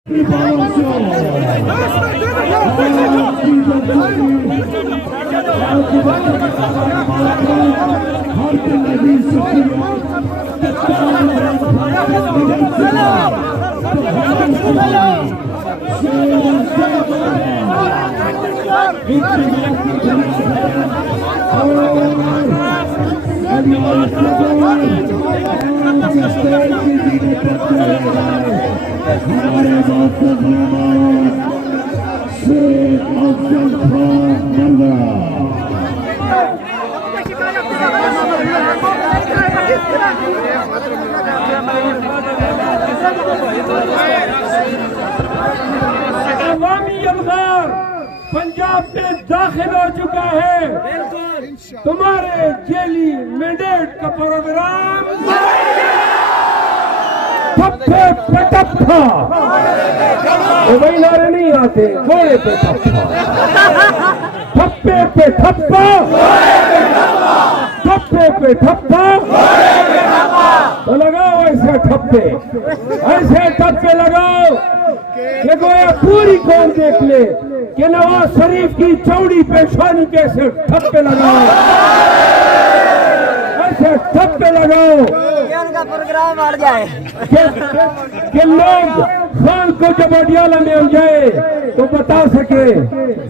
हमारे शेख अफजल खान मल्ला अवामी अवजार पंजाब में दाखिल हो चुका है। तुम्हारे जेली मैंडेट का प्रोग्राम ठप्पे पे ठप्पा। वही नारे नहीं आते, घोड़े पे ठप्पा, ठप्पे पे ठप्पा, ठप्पे पे ठप्पा। तो लगाओ ऐसे ठप्पे, ऐसे ठप्पे लगाओ कि गोया पूरी कौन देख ले कि नवाज शरीफ की चौड़ी पेशानी के से ठप्पे लगाओ, ऐसे ठप्पे लगाओ उनका प्रोग्राम बढ़ जाए कि लोग खान को जब अडियाला में आ जाए तो बता सके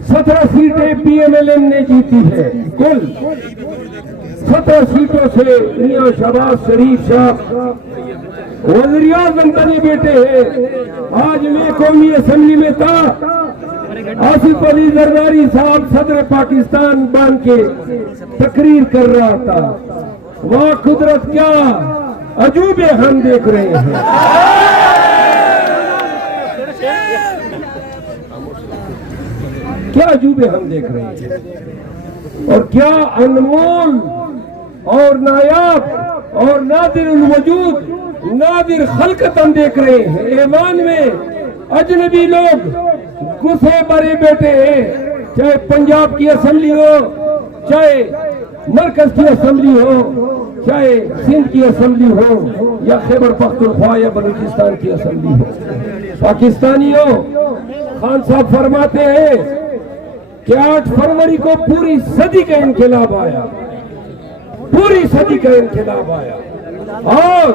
17 सीटें पीएमएलएन ने जीती है। कुल 17 सीटों से मियां शहबाज शरीफ साहब वज़ीर आज़म बने बेटे हैं। आज मैं कौमी असेंबली में था, आसिफ अली जरदारी साहब सदर पाकिस्तान बन के तकरीर कर रहा था। वाह कुदरत, क्या अजूबे हम देख रहे हैं। क्या अजूबे हम देख रहे हैं और क्या अनमोल और नायाब और नादिर वजूद नादिर खलकत हम देख रहे हैं। ऐवान में अजनबी लोग घुसे बड़े बैठे हैं, चाहे पंजाब की असेंबली हो, चाहे मरकज की असेंबली हो, चाहे सिंध की असेंबली हो या खैबर पख्तूनख्वा या बलूचिस्तान की असेंबली हो। पाकिस्तानियों, खान साहब फरमाते हैं कि 8 फरवरी को पूरी सदी का इनकलाब आया, पूरी सदी का इनकलाब आया। और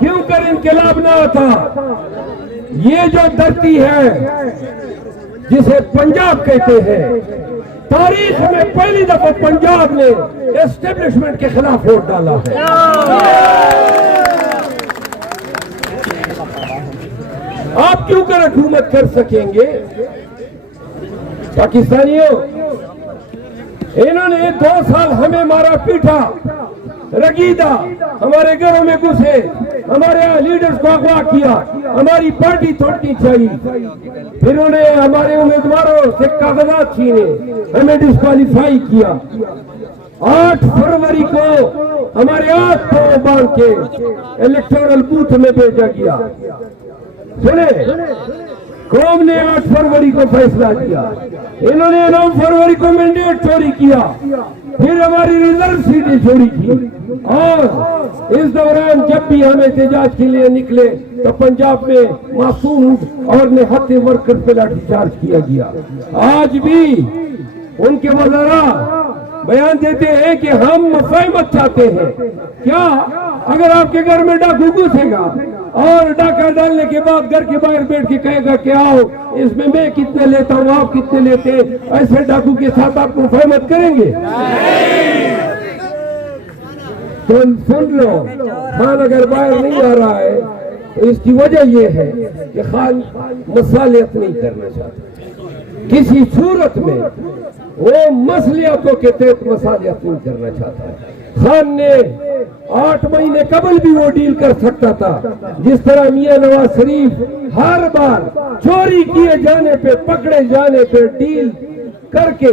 क्यों कर इनकलाब ना आता? ये जो धरती है जिसे पंजाब कहते हैं, तारीख में पहली दफा पंजाब ने एस्टेब्लिशमेंट के खिलाफ वोट डाला है। आप क्यों कर हुकूमत कर सकेंगे? पाकिस्तानियों, इन्होंने 2 साल हमें मारा पीटा, रगीदा, हमारे घरों में घुसे, हमारे यहाँ लीडर्स को अगवा किया, हमारी पार्टी तोड़नी चाहिए, फिर उन्हें हमारे उम्मीदवारों से कागजात छीने, हमें डिस्क्वालीफाई किया। 8 फरवरी को हमारे हाथ पांव बांध के इलेक्टोरल बूथ में भेजा गया। सुने, कौम ने 8 फरवरी को फैसला किया, इन्होंने 9 फरवरी को मैंडेट चोरी किया, फिर हमारी रिजर्व सीटें चोरी की। और इस दौरान जब भी हम एहतजाज के लिए निकले तो पंजाब में मासूम और निहत्थे वर्कर पे लाठीचार्ज किया गया। आज भी उनके वज़रा बयान देते हैं कि हम मफाहमत चाहते हैं। क्या अगर आपके घर में डाकू घुसेगा और डाका डालने के बाद घर के बाहर बैठ के कहेगा कि आओ इसमें मैं कितने लेता हूँ, आप कितने लेते हैं, ऐसे डाकू के साथ आप मुफाहमत करेंगे? तो सुन लो, खान अगर बाहर नहीं आ रहा है तो इसकी वजह यह है कि खान मसालियत नहीं करना चाहता। किसी सूरत में वो मसलियतों के तहत मसालियत नहीं करना चाहता है। खान ने 8 महीने कबल भी वो डील कर सकता था, जिस तरह मियां नवाज शरीफ हर बार चोरी किए जाने पे, पकड़े जाने पे डील करके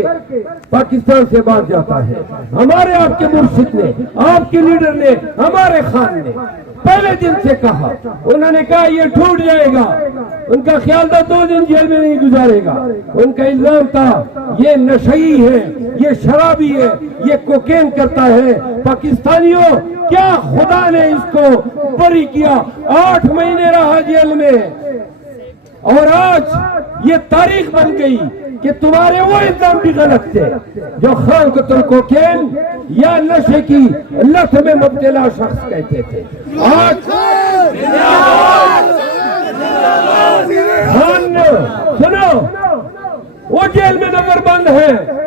पाकिस्तान से भाग जाता है। हमारे आपके मुर्शिद ने, आपके लीडर ने, हमारे खान ने पहले दिन से कहा, उन्होंने कहा ये टूट जाएगा। उनका ख्याल था 2 दिन जेल में नहीं गुजारेगा। उनका इल्जाम था ये नशई है, ये शराबी है, ये कोकेन करता है। पाकिस्तानियों, क्या खुदा ने इसको बरी किया? 8 महीने रहा जेल में। और आज ये तारीख बन गई कि तुम्हारे वो इल्जाम भी गलत थे जो खान कत्ल कोकेन या नशे की लत में मुब्तला शख्स कहते थे। आज खान सुनो, वो जेल में नजरबंद है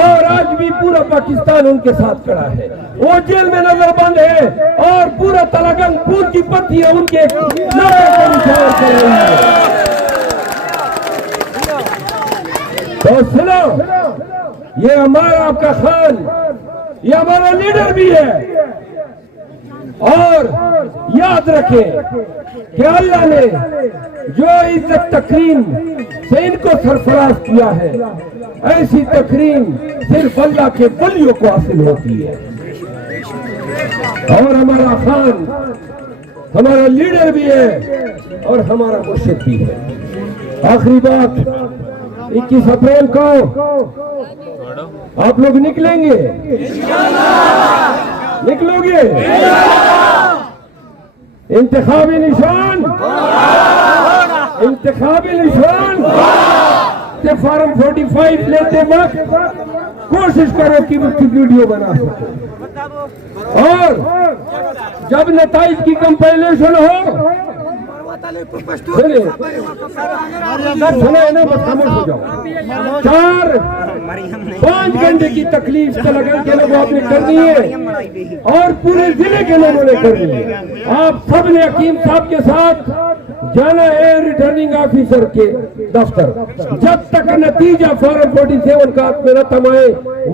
और आज भी पूरा पाकिस्तान उनके साथ खड़ा है। वो जेल में नजरबंद है और पूरा तलागंग खून की पत्तियां उनके नाम पर निशान कर रही है। तो सुनो, ये हमारा आपका खान, ये हमारा लीडर भी है। और याद रखें कि अल्लाह ने जो इज्जत तकरीम से इनको सरफराज किया है, ऐसी तकरीम सिर्फ अल्लाह के वलियों को हासिल होती है। और हमारा खान हमारा लीडर भी है और हमारा मुर्शिद भी है। आखिरी बात, 21 अप्रैल को आप लोग निकलेंगे, निकलोगे? इंतखाबी निशान, इंतखाबी निशान से फॉर्म 45 लेते वक्त कोशिश करो कि उसकी वीडियो बना सको। और जब नताइज की कंपाइलेशन हो, सुने ना, बस खामोश हो जाओ। 4-5 घंटे की तकलीफ तलगन के लोगों आपने करनी है और पूरे जिले के लोगों ने करनी है। आप सब ने हकीम साहब के साथ जाना है रिटर्निंग ऑफिसर के दफ्तर। जब तक नतीजा फॉर्म 47 का हाथ में न थमाए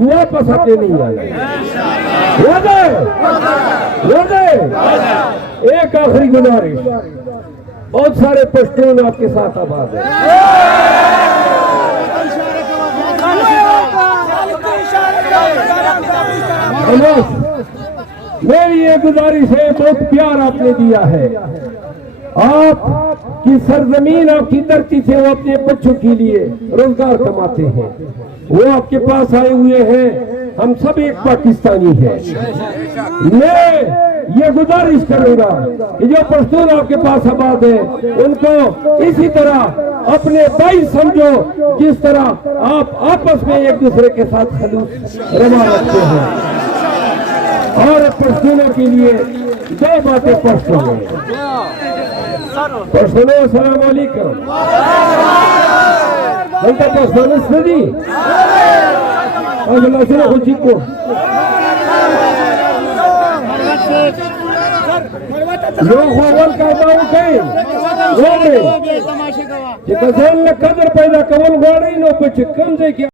वापस आते नहीं आए। एक आखिरी गुजारिश, बहुत सारे पश्तून आपके साथ आबाद है। मेरी ये गुजारिश है, बहुत प्यार आपने दिया है। आपकी सरजमीन, आपकी धरती से वो अपने बच्चों के लिए रोजगार कमाते हैं, वो आपके पास आए हुए हैं। हम सब एक पाकिस्तानी हैं। मैं ये गुजारिश करूंगा कि जो पश्तून आपके पास आबाद है उनको इसी तरह अपने भाई समझो, जिस तरह आप आपस में एक दूसरे के साथ खलूस रमा रखते हैं। और पश्तूनों के लिए 2 बातें पश्तून पश्तून अस्सलाम वालेकुम। उनका पश्तून सदी अगला सुनो खुशी को लोग होवल का दाऊ कहीं वो में कि कज़न न कदर पैदा कवल गाड़ी नो पे कम से